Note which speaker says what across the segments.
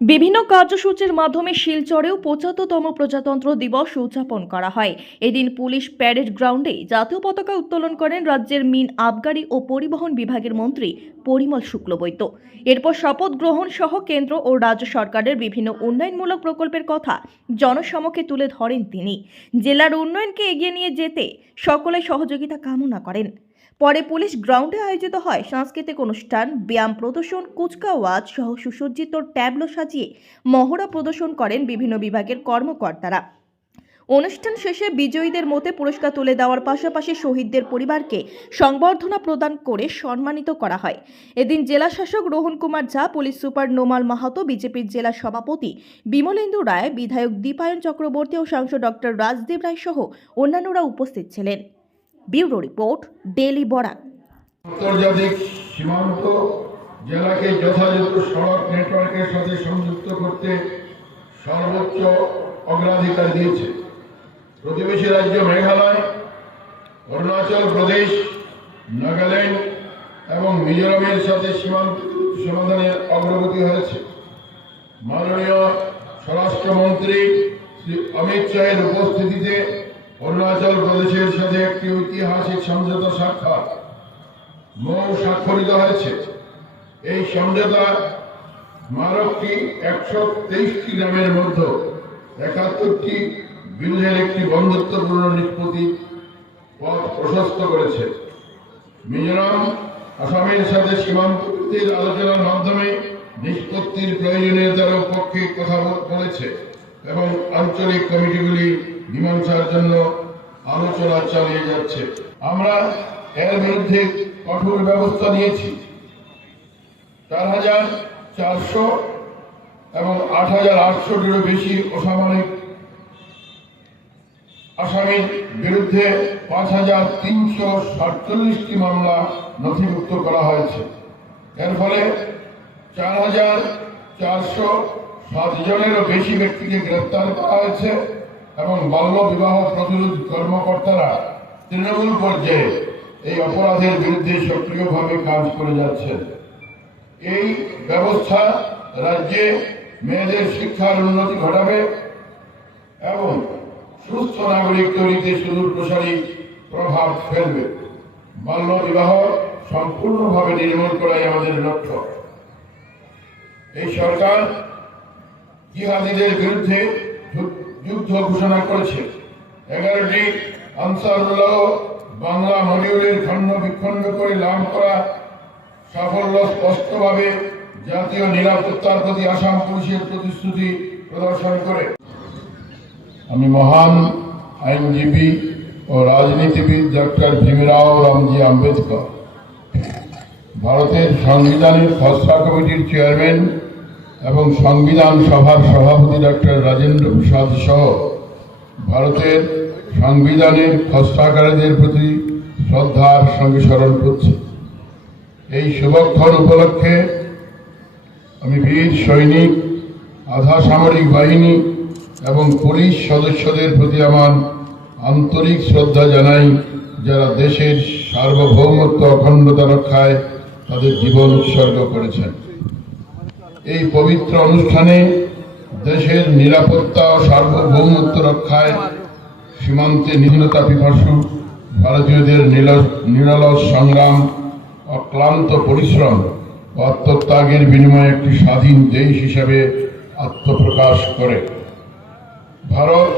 Speaker 1: বিভিন্ন কার্যসূচির মাধ্যমে শিলচরেও পঁচাত্তরতম প্রজাতন্ত্র দিবস উদযাপন করা হয়। এদিন পুলিশ প্যারেড গ্রাউন্ডে জাতীয় পতাকা উত্তোলন করেন রাজ্যের মিন আবগারি ও পরিবহন বিভাগের মন্ত্রী পরিমল শুক্লবৈদ্য। এরপর শপথ গ্রহণ সহ কেন্দ্র ও রাজ্য সরকারের বিভিন্ন উন্নয়নমূলক প্রকল্পের কথা জনসমক্ষে তুলে ধরেন তিনি। জেলার উন্নয়নকে এগিয়ে নিয়ে যেতে সকলে সহযোগিতা কামনা করেন। পরে পুলিশ গ্রাউন্ডে আয়োজিত হয় সাংস্কৃতিক অনুষ্ঠান, ব্যায়াম প্রদর্শন, কুচকাওয়াজ সহ সুসজ্জিত ট্যাবলো সাজিয়ে মহড়া প্রদর্শন করেন বিভিন্ন বিভাগের কর্মকর্তারা। অনুষ্ঠান শেষে বিজয়ীদের মতে পুরস্কার তুলে দেওয়ার পাশাপাশি শহীদদের পরিবারকে সংবর্ধনা প্রদান করে সম্মানিত করা হয়। এদিন জেলা শাসক রোহন কুমার ঝা, পুলিশ সুপার নোমাল মাহাতো, বিজেপির জেলা সভাপতি বিমলেন্দু রায়, বিধায়ক দীপায়ন চক্রবর্তী ও সাংসদ ডক্টর রাজদেব রায় সহ অন্যান্যরা উপস্থিত ছিলেন। Bureau report daily Barak.
Speaker 2: আন্তর্জাতিক সীমান্ত জেলাকে যথাযথ সড়ক নেটওয়ার্কের সাথে সংযুক্ত করতে সর্বোচ্চ অগ্রাধিকার দিয়েছে। প্রতিবেশী রাজ্য মেঘালয়, অরুণাচল প্রদেশ, নাগাল্যান্ড এবং মিজোরামের সাথে সীমান্ত সমাধানের অগ্রগতি হয়েছে। মাননীয় স্বরাষ্ট্রমন্ত্রী শ্রী অমিত শাহের উপস্থিতিতে অরুণাচল প্রদেশের সাথে একটি ঐতিহাসিক সমঝোতা স্বাক্ষর মৌ স্বাক্ষরিত হয়েছে। এই সমঝোতা স্মারকটি একশো তেইশটি গ্রামের মধ্যে একাত্তরটি বিরোধের একটি বন্ধুত্বপূর্ণ নিষ্পত্তি পথ প্রশস্ত করেছে। মিজোরাম, আসামের সাথে সীমান্ত ভিত্তিক আলোচনার মাধ্যমে নিষ্পত্তির প্রয়োজনীয়তার পক্ষে কথা বলেছে। এবং আঞ্চলিক কমিটিগুলি মীমাংসার জন্য আলোচনা চালিয়ে যাচ্ছে। আমরা এর বিরুদ্ধে কঠোর ব্যবস্থা নিয়েছি। চার হাজার চারশো এবং আট হাজার আটশোটিরও বেশি অসামরিক আসামির বিরুদ্ধে পাঁচ হাজার তিনশো সাতচল্লিশটি মামলা নথিভুক্ত করা হয়েছে। এর ফলে চার হাজার চারশো সাত জনেরও বেশি ব্যক্তিকে গ্রেপ্তার করা হয়েছে এবং বাল্য বিবাহ প্রতিরোধ কর্মকর্তারা তৃণমূল পর্যায়ে এই অপরাধের বিরুদ্ধে সক্রিয়ভাবে কাজ করে যাচ্ছেন। এই ব্যবস্থা রাজ্যে মেয়েদের শিক্ষার উন্নতি ঘটাবে এবং সুস্থ নাগরিক তৈরিতে সুদূর প্রসারী প্রভাব ফেলবে। বাল্য বিবাহ সম্পূর্ণভাবে নির্মূল করাই আমাদের লক্ষ্য। এই সরকার জিহাদিদের বিরুদ্ধে যুদ্ধ ঘোষণা করেছে। এগারোটি আনসারুল্লাহ বাংলা মডিউলের খণ্ড বিখণ্ড করে লাভ করা সাফল্য স্পষ্টভাবে জাতীয় নিরাপত্তার প্রতি আসাম পুলিশের প্রতিশ্রুতি প্রদর্শন করে। আমি মহান আইনজীবী ও রাজনীতিবিদ ডক্টর ভীমরাও রামজি আম্বেদকর। ভারতের সংবিধানের খসড়া কমিটির চেয়ারম্যান এবং সংবিধান সভার সভাপতি ডক্টর রাজেন্দ্র প্রসাদ সহ ভারতের সংবিধানের খসড়াকারীদের প্রতি শ্রদ্ধার সঙ্গে স্মরণ করছি। এই শুভক্ষণ উপলক্ষে আমি বীর সৈনিক, আধা সামরিক বাহিনী এবং পুলিশ সদস্যদের প্রতি আমার আন্তরিক শ্রদ্ধা জানাই যারা দেশের সার্বভৌমত্ব, অখণ্ডতা রক্ষায় তাদের জীবন উৎসর্গ করেছেন। এই পবিত্র অনুষ্ঠানে দেশের নিরাপত্তা ও সার্বভৌমত্ব রক্ষায় সীমান্তে নিহীনতা পিপাসু ভারতীয়দের নিরলস সংগ্রাম, অক্লান্ত পরিশ্রম ও আত্মত্যাগের বিনিময়ে একটি স্বাধীন দেশ হিসাবে আত্মপ্রকাশ করে। ভারত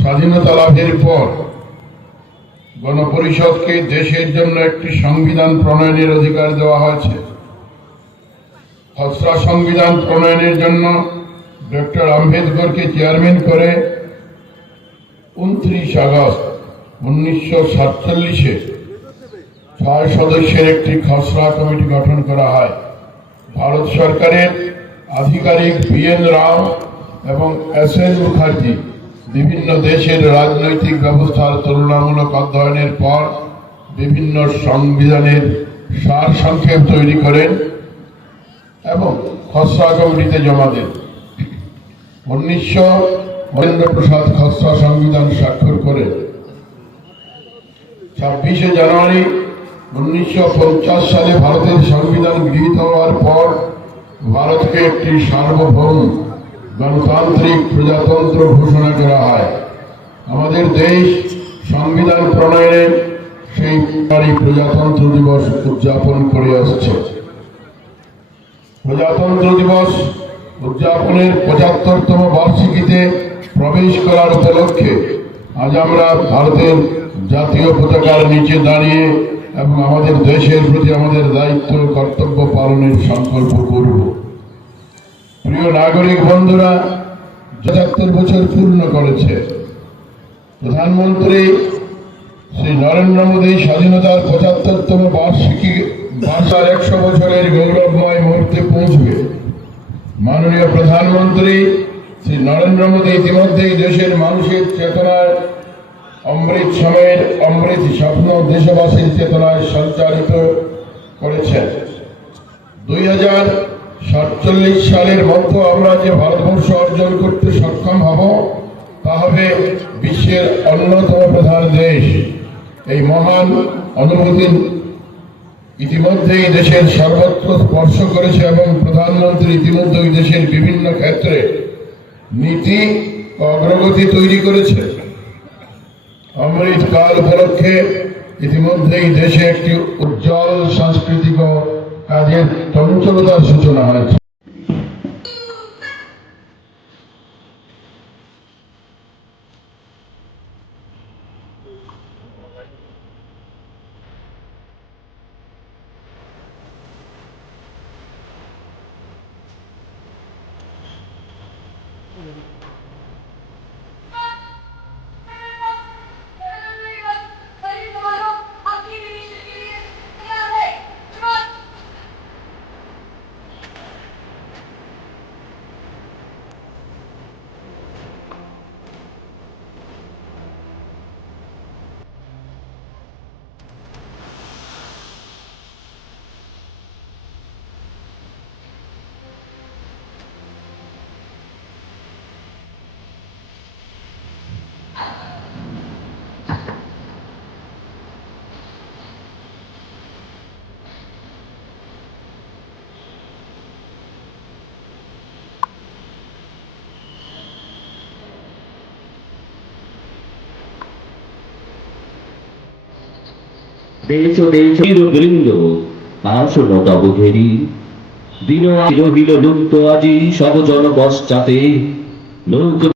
Speaker 2: স্বাধীনতা লাভের পর গণপরিষদকে দেশের জন্য একটি সংবিধান প্রণয়নের অধিকার দেওয়া হয়েছে। খসড়া সংবিধান প্রণয়নের জন্য ডক্টর আম্বেদকরকে চেয়ারম্যান করে উনত্রিশ আগস্ট উনিশশো সাতচল্লিশে ছয় সদস্যের একটি খসড়া কমিটি গঠন করা হয়। ভারত সরকারের আধিকারিক বি এন রাও এবং এস এন মুখার্জি বিভিন্ন দেশের রাজনৈতিক ব্যবস্থার তুলনামূলক অধ্যয়নের পর বিভিন্ন সংবিধানের সার সংক্ষেপ তৈরি করেন। এবং খসড়া কমিটিতে জমা দেন। উনিশশো মহেন্দ্র প্রসাদ খসড়া সংবিধান স্বাক্ষর করেন। ছাব্বিশে জানুয়ারি উনিশশো পঞ্চাশ সালে ভারতের সংবিধান গৃহীত হওয়ার পর ভারতকে একটি সার্বভৌম গণতান্ত্রিক প্রজাতন্ত্র ঘোষণা করা হয়। আমাদের দেশ সংবিধান প্রণয়নে সেই প্রজাতন্ত্র দিবস উদযাপন করে আসছে। প্রজাতন্ত্র দিবস উদযাপনের পঁচাত্তরতম বার্ষিকীতে প্রবেশ করার উপলক্ষে আজ আমরা ভারতের জাতীয় পতাকার নিচে দাঁড়িয়ে এবং আমাদের দেশের প্রতি আমাদের দায়িত্ব কর্তব্য পালনের সংকল্প করব। প্রিয় নাগরিক বন্ধুরা পঁচাত্তর বছর পূর্ণ করেছে। প্রধানমন্ত্রী শ্রী নরেন্দ্র মোদী স্বাধীনতার পঁচাত্তরতম বার্ষিকী বার্ষার একশো বছরের গৌরবময় মুহূর্তে পৌঁছবে। মাননীয় প্রধানমন্ত্রী শ্রী নরেন্দ্র মোদী ইতিমধ্যেই দেশের মানুষের চেতনায় অমৃত সময়ের অমৃত স্বপ্ন দেশবাসীর চেতনায় সঞ্চারিত করেছেন। দুই হাজার সাতচল্লিশ সালের মধ্যে আমরা যে ভারতবর্ষ অর্জন করতে সক্ষম হব, তা হবে বিশ্বের অন্যতম প্রধান দেশ। এই মহান অনুভূতি ইতিমধ্যেই দেশের সর্বত্র স্পর্শ করেছে এবং প্রধানমন্ত্রী ইতিমধ্যেই দেশের বিভিন্ন ক্ষেত্রে নীতি অগ্রগতি তৈরি করেছে। অমৃত কাল উপলক্ষে ইতিমধ্যেই দেশে একটি উজ্জ্বল সাংস্কৃতিক কাজের চঞ্চলতার সূচনা হয়েছে।
Speaker 3: right দেশ দেশ বৃন্দ আসন তব ঘেরি দিন রহিল লুপ্ত আজি সব জন পশ্চাতে লোক